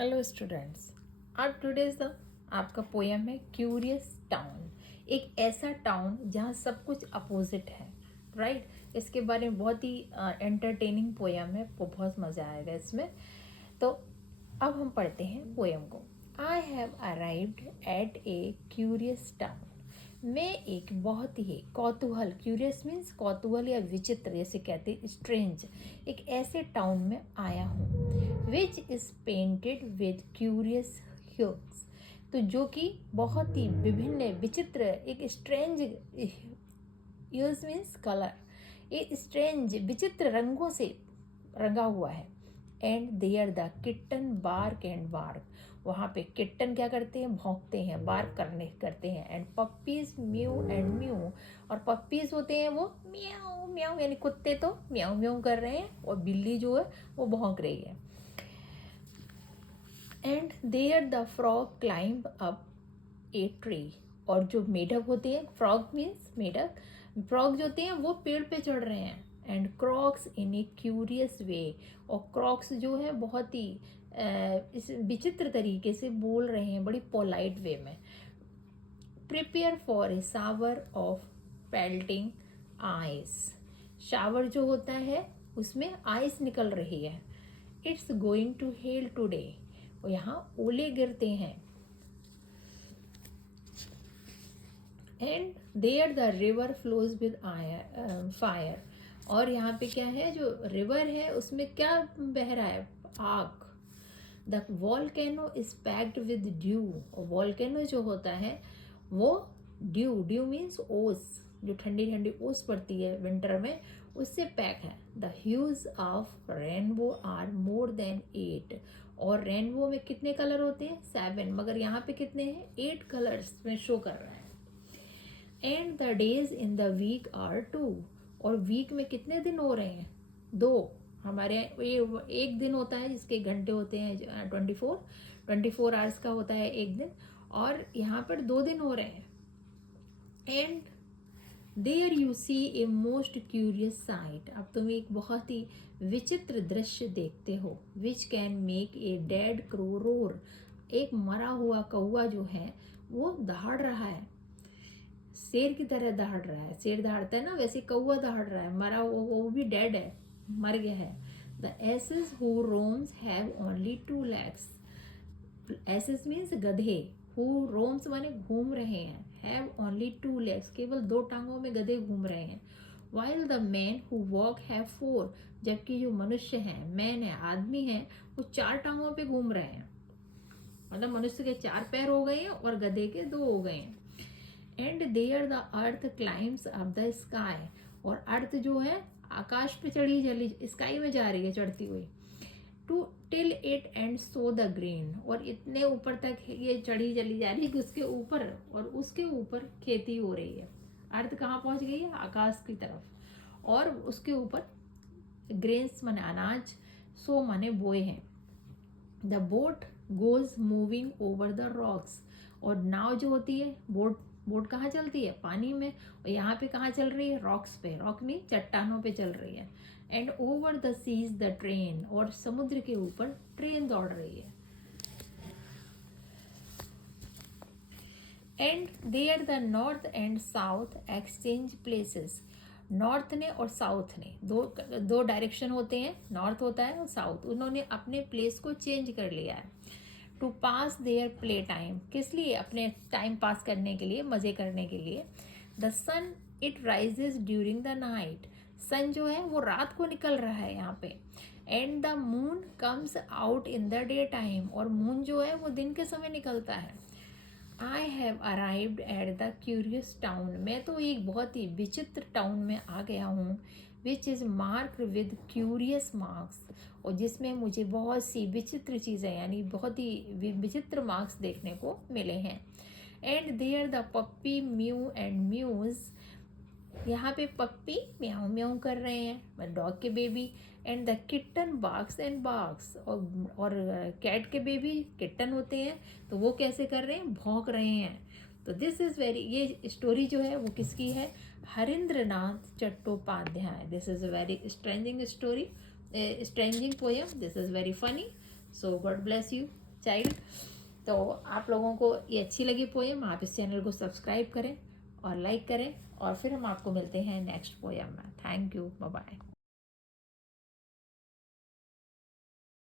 Hello students, अब today's the आपका poem है क्यूरियस टाउन। एक ऐसा टाउन जहाँ सब कुछ अपोजिट है, राइट। इसके बारे में बहुत ही एंटरटेनिंग पोएम है, बहुत मज़ा आएगा इसमें। तो अब हम पढ़ते हैं पोएम को। I have arrived at A curious town. मैं एक बहुत ही कौतूहल, क्यूरियस मीन्स कौतूहल या विचित्र जैसे कहते हैं, स्ट्रेंज, एक ऐसे टाउन में आया हूँ which is painted with curious hues. तो जो कि बहुत ही विभिन्न विचित्र, एक स्ट्रेंज, ह्यूज मीन्स कलर, एक स्ट्रेंज विचित्र रंगों से रंगा हुआ है। And there the kitten bark and bark. वहाँ पे किटन क्या करते हैं, भौंकते हैं, बार्क करते हैं। And puppy's mu and mu. और पप्पीज होते हैं वो म्याऊ म्याऊ, यानी कुत्ते तो म्याऊ म्याऊ कर रहे हैं और बिल्ली जो है वो भौंक रही है। And there the frog climb up a tree. और जो मेढक होते हैं, फ्रॉग मीन्स मेढक, फ्रॉग जो होते हैं वो पेड़ पे चढ़ रहे हैं। And crocs in a curious way. और क्रॉक्स जो है बहुत ही इस विचित्र तरीके से बोल रहे हैं, बड़ी पोलाइट वे में। Prepare for a shower of pelting ice. Shower जो होता है उसमें आइस निकल रही है। It's going to hail today. और यहाँ ओले गिरते हैं। And there the river flows with fire. और यहाँ पे क्या है, जो रिवर है उसमें क्या बह रहा है, आग। The volcano is packed with due. और वॉल्केनो जो होता है वो ड्यू, ड्यू मीन्स ओस, जो ठंडी ठंडी ओस पड़ती है विंटर में, उससे पैक है। The hues of rainbow are more than 8। और रेनबो में कितने कलर होते हैं, 7, मगर यहाँ पे कितने हैं, 8 कलर्स में शो कर रहा है। And the days in the week are 2। और वीक में कितने दिन हो रहे हैं, 2। हमारे ये एक दिन होता है जिसके घंटे होते हैं 24 आवर्स का होता है एक दिन, और यहाँ पर 2 दिन हो रहे हैं। And there you see a most curious sight. अब तुम एक बहुत ही विचित्र दृश्य देखते हो। Which can make a dead crow roar. एक मरा हुआ कौवा जो है वो दहाड़ रहा है, शेर की तरह दहाड़ रहा है। शेर दहाड़ता है ना, वैसे कौवा दहाड़ रहा है, मरा वो भी डेड है, मर गया है। The asses who roams have only 2 legs। Asses means गधे, हु रोम्स माने घूम रहे हैं, हैव ओनली 2 legs, केवल 2 टांगों में गधे घूम रहे हैं। While the man who walk have 4। जबकि जो मनुष्य है, मैन है, आदमी है, वो 4 टांगों पे घूम रहे हैं। मतलब मनुष्य के 4 पैर हो गए हैं और गधे के 2 हो गए हैं। And there the earth climbs up the sky. और अर्थ जो है आकाश पे चढ़ी चली, स्काई में जा रही है चढ़ती हुई। To till it and sow the green. और इतने ऊपर तक ये चढ़ी चली जा रही है कि उसके ऊपर, और उसके ऊपर खेती हो रही है। अर्थ कहाँ पहुंच गई है, आकाश की तरफ, और उसके ऊपर ग्रेन्स माने अनाज, सो माने बोए हैं। The boat goes moving over the rocks. और नाव जो होती है, बोट, बोट कहाँ चलती है, पानी में। और यहाँ पे कहाँ चल रही है, रॉक्स पे, रॉक में चट्टानों पे चल रही है। And over the seas the train. और समुद्र के ऊपर ट्रेन दौड़ रही है। And there the north and south exchange places. North ने और साउथ ने, दो डायरेक्शन होते हैं, नॉर्थ होता है और साउथ, उन्होंने अपने प्लेस को चेंज कर लिया है। To pass their play time. किस लिए, अपने टाइम पास करने के लिए, मज़े करने के लिए। The sun it rises during the night. Sun जो है वो रात को निकल रहा है यहाँ पे। And the moon comes out in the day time. और मून जो है वो दिन के समय निकलता है। I have arrived at the curious town. मैं तो एक बहुत ही विचित्र टाउन में आ गया हूँ। Which is mark with curious marks. और जिसमें मुझे बहुत सी विचित्र चीज़ें, यानी बहुत ही विचित्र मार्क्स देखने को मिले हैं। And there the puppy Mew and Muse. यहाँ पे पप्पी म्याऊ म्याऊ कर रहे हैं, डॉग के baby. And the kitten barks and barks. और कैट के बेबी किटन होते हैं, तो वो कैसे कर रहे हैं, भौंक रहे हैं। तो दिस इज़ वेरी, ये स्टोरी जो है वो किसकी है, Harindra Nath Chattopadhyay. This is a very strange story, strange poem. This is very funny. So God bless you. Child. तो आप लोगों को ये अच्छी लगी पोएम, आप इस चैनल को सब्सक्राइब करें और लाइक करें, और फिर हम आपको मिलते हैं नेक्स्ट पोएम में। Thank you, bye bye.